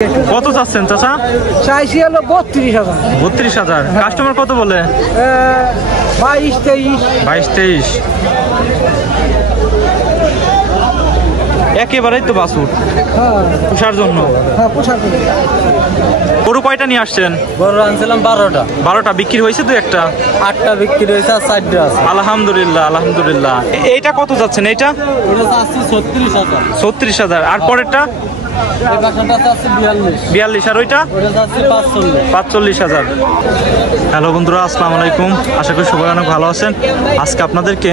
কত চাচ্ছেন চাচা? চাইছি হলো 32,000। 32,000। কাস্টমার কত বলে? 22-23। একেবারেই তো বাছুর পোষার জন্য। গরু কয়টা নিয়ে আসছেন? গরু আনছিলাম 12টা। 12টা বিক্রি হয়েছে? দু একটা 8টা বিক্রি হয়েছে আর 4টা আছে। আলহামদুলিল্লাহ আলহামদুলিল্লাহ। এইটা কত যাচ্ছেন? এইটা 36,000। 36,000। আর পরেরটা 42। আর ওইটা 45,000। হ্যালো বন্ধুরা, আসসালামু আলাইকুম। আশা করি সবাই অনেক ভালো আছেন। আজকে আপনাদেরকে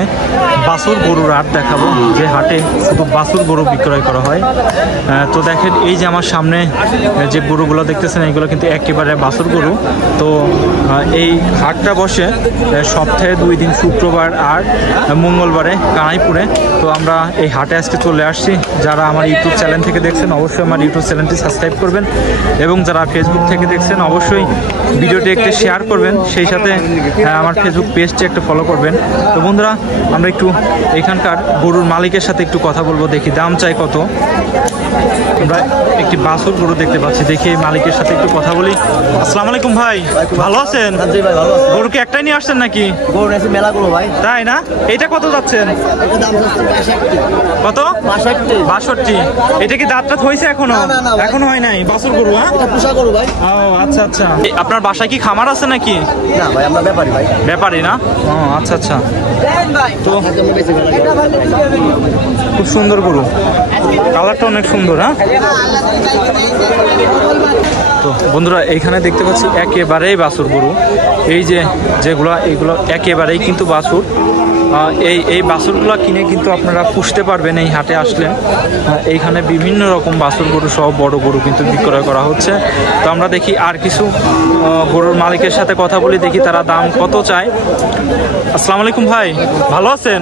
বাছুর গরুর হাট দেখাবো, যে হাটে শুধু বাছুর গরু বিক্রয় করা হয়। তো দেখেন, এই যে আমার সামনে যে গরুগুলো দেখতেছেন, এইগুলো কিন্তু একেবারে বাছুর গরু। তো এই হাটটা বসে সপ্তাহে 2 দিন, শুক্রবার আর মঙ্গলবারে কানাইপুরে। তো আমরা এই হাটে আজকে চলে আসছি। যারা আমার ইউটিউব চ্যানেল থেকে দেখছেন অবশ্যই আমার ইউটিউব চ্যানেলটি সাবস্ক্রাইব করবেন, এবং যারা ফেসবুক থেকে দেখছেন অবশ্যই ভিডিওটি একটু শেয়ার করবেন, সেই সাথে আমার ফেসবুক পেজটি একটু ফলো করবেন। তো বন্ধুরা, আমরা একটু এখানকার গরুর মালিকের সাথে একটু কথা বলবো, দেখি দাম চাই কত। আমরা একটি বাছুর গরু দেখতে পাচ্ছি, দেখি এই মালিকের সাথে একটু কথা বলি। আসসালামু আলাইকুম ভাই, ভালো আছেন? গরু কি একটাই নিয়ে আসছেন নাকি? গরু আছে মেলা গরু ভাই। তাই না? এটা কত যাচ্ছেন? কত? 62। এটা কি দাঁত হয়েছে এখনো? এখনো হয় নাই। বাছুর গরু? পোষা গরু ভাই। ও আচ্ছা আচ্ছা। আপনার বাসায় কি খামার আছে নাকি? না ভাই, আমরা ব্যাপারী ভাই। ব্যাপারী না? ও আচ্ছা আচ্ছা। তো খুব সুন্দর গরু, কালারটা অনেক সুন্দর। হ্যাঁ, তো বন্ধুরা এইখানে দেখতে পাচ্ছি একেবারেই বাছুর গরু। এই যে যেগুলো, এইগুলো একেবারেই কিন্তু বাছুর। এই বাছুরগুলো কিনে কিন্তু আপনারা পুষতে পারবেন এই হাটে আসলে। এইখানে বিভিন্ন রকম বাছুর গরু সহ বড় গরু কিন্তু বিক্রয় করা হচ্ছে। তো আমরা দেখি আর কিছু গরুর মালিকের সাথে কথা বলি, দেখি তারা দাম কত চায়। আসসালামু আলাইকুম ভাই, ভালো আছেন?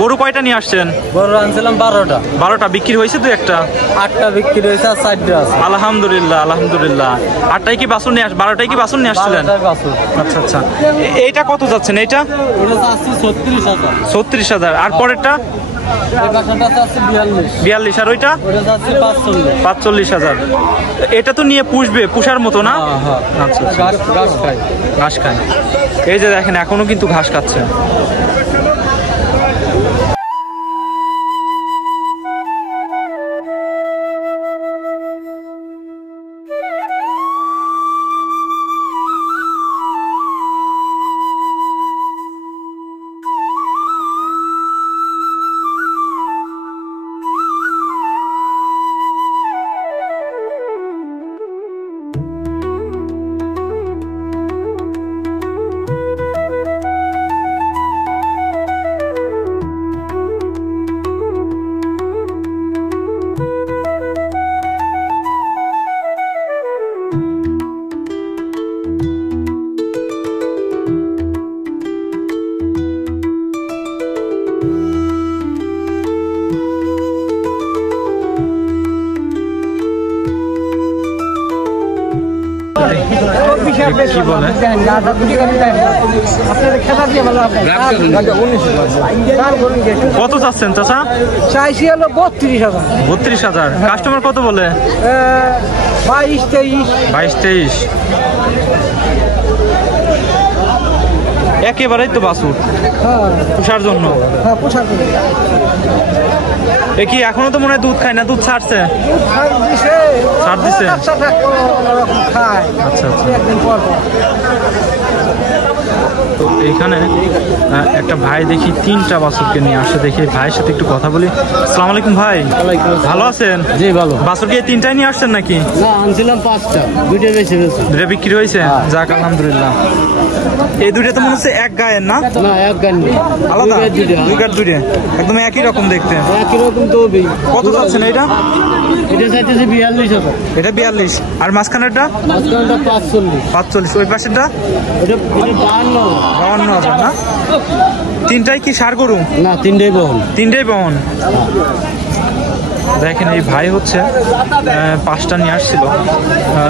গরু কয়টা নিয়ে আসছেন? গরু আনছিলাম 12টা। 12টা বিক্রি হয়েছে? দু একটা 8টা বিক্রি হয়েছে আর 4টা আছে। আলহামদুলিল্লাহ আলহামদুলিল্লাহ। 8টাই কি বাছুর নিয়ে 12টাই কি বাছুর নিয়ে আসছিলেন? আচ্ছা আচ্ছা। এইটা কত যাচ্ছেন? এইটা 36,000। আর পরেরটা 42। আর ওইটা 45,000। এটা তো নিয়ে পুষবে, পুষার মতো না? আচ্ছা, ঘাস খায়। এই যে দেখেন, এখনো কিন্তু ঘাস খাচ্ছে। কি বলে? কত চাচ্ছেন চাচা? চাইছি হলো 32,000। 32,000। কাস্টমার কত বলে? 22-23। একেবারেই তো বাছুর পোষার জন্য। এ কি এখনো তো মনে হয় দুধ খায় না? দুধ ছাড়ছে? ছাড় দিছে। আচ্ছা আচ্ছা। তো এইখানে একটা ভাই দেখি 3টা বাছুরকে নিয়ে আসে, দেখি ভাইয়ের সাথে একটু কথা বলি। আসসালামু আলাইকুম ভাই, ভালো আছেন? জি ভালো। বাছুরকে এই 3টাই নিয়ে আসছেন নাকি? না, আনছিলাম 5টা, 2টা বেশি হয়েছে। 2টা বিক্রি হয়েছে? যাক আলহামদুলিল্লাহ। এই 2টা তো মনে হচ্ছে এক গায়ের না? না, এক গান আলাদা? 2টা একদম একই রকম দেখতে। একই রকম তো। কত যাচ্ছেন এটা? এটা চাইতেছে 42,000। এটা 42। আর মাঝখানেরটা? মাঝখানটা 45। ওই পাশেরটা? এটা 52,000 না? 3টাই কি ষাঁড় গরু? না, 3টাই বহন। 3টাই বহন। দেখেন এই ভাই হচ্ছে 5টা নিয়ে আসছিল,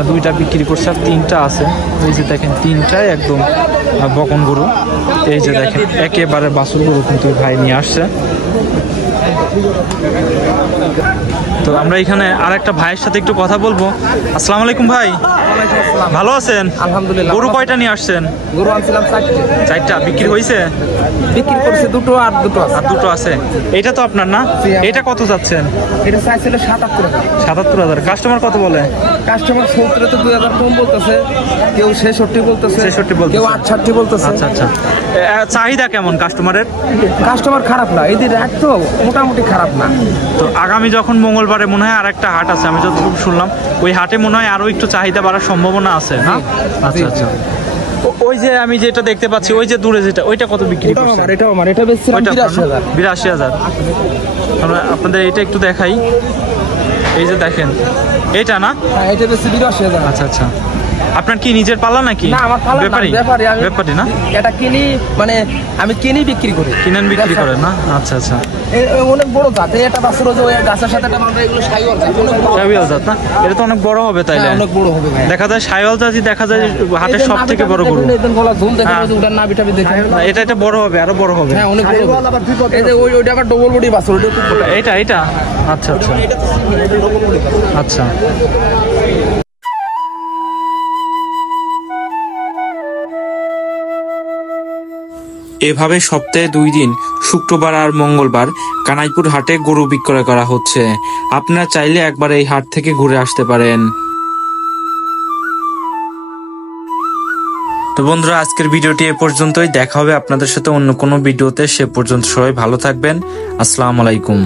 2টা বিক্রি করছে আর 3টা আছে। এই যে দেখেন 3টাই একদম বকন গরু। এই যে দেখেন একেবারে বাছুর গরু কিন্তু ভাই নিয়ে আসছে। তো আমরা এখানে আর একটা ভাইয়ের সাথে একটু কথা বলবো। আসসালামু আলাইকুম ভাই, ভালো আছেন? আলহামদুলিল্লাহ। গরু কয়টা নিয়ে আসছেন? গরু আনছিলাম 4টা। বিক্রি হয়েছে? বিক্রি করছে দুটো আর দুটো আছে। আর দুটো আছে। এটা তো আপনার না? এটা কত যাচ্ছেন? এটা চাইছিল 77,000। 77,000। কাস্টমার কত বলে? কাস্টমার 70 তো 2,000 কম বলতেছে, কেউ 66 বলতেছে, 66 বলতেছে, কেউ 68 বলতেছে। আচ্ছা আচ্ছা। চাহিদা কেমন কাস্টমারের? কাস্টমার খারাপ না, এদের রাত তো মোটামুটি খারাপ না। তো আগামী যখন মঙ্গলবারে মনে হয় আর একটা হাট আছে, আমি যতটুকু শুনলাম ওই হাটে মনে হয় আরো একটু চাহিদা বাড়ার সম্ভাবনা আছে না? আচ্ছা আচ্ছা। ওই যে আমি যেটা দেখতে পাচ্ছি ওই যে দূরে যেটা, ওইটা কত বিক্রি করছেন? এটাও আমার, এটা বেচছিলাম 83,000। 82,000। আমরা আপনাদের এটা একটু দেখাই, এই যে দেখেন এটা না? হ্যাঁ, এটা বেচছি 82,000। আচ্ছা আচ্ছা। আপনার কি নিজের পাল্লা নাকি? না, আমার পালা না, ব্যাপারী? ব্যাপারী না? এটা কিনি, মানে আমি কিনি বিক্রি করি। কিনেন বিক্রি করেন না? আচ্ছা আচ্ছা। অনেক বড় জাত, এটা বাছুর যে ওই গাছের সাথে একটা বাঁধা, এগুলো সাইওয়াল জাত, অনেক বড়। সাইওয়াল জাত না? এটা তো অনেক বড় হবে তাইলে। হ্যাঁ, অনেক বড় হবে ভাই। দেখা যায় সাইওয়াল জাতই দেখা যায় হাটের সব থেকে বড় গরু। এদের গলা ঝুল দেখে, হ্যাঁ। ওটার নাভি টাভি দেখে। না, এটা বড় হবে, আরো বড় হবে। হ্যাঁ, অনেক বড়। এই যে ওইটা আবার ডবল বডি বাছুর, ওইটা খুব বড়। এটা আচ্ছা আচ্ছা আচ্ছা। এভাবে সপ্তাহে 2 দিন শুক্রবার আর মঙ্গলবার কানাইপুর হাটে গরু বিক্রয় করা হচ্ছে। আপনারা চাইলে একবার এই হাট থেকে ঘুরে আসতে পারেন। তো বন্ধুরা, আজকের ভিডিওটি এ পর্যন্তই। দেখা হবে আপনাদের সাথে অন্য কোনো ভিডিওতে। সে পর্যন্ত সবাই ভালো থাকবেন। আসসালামু আলাইকুম।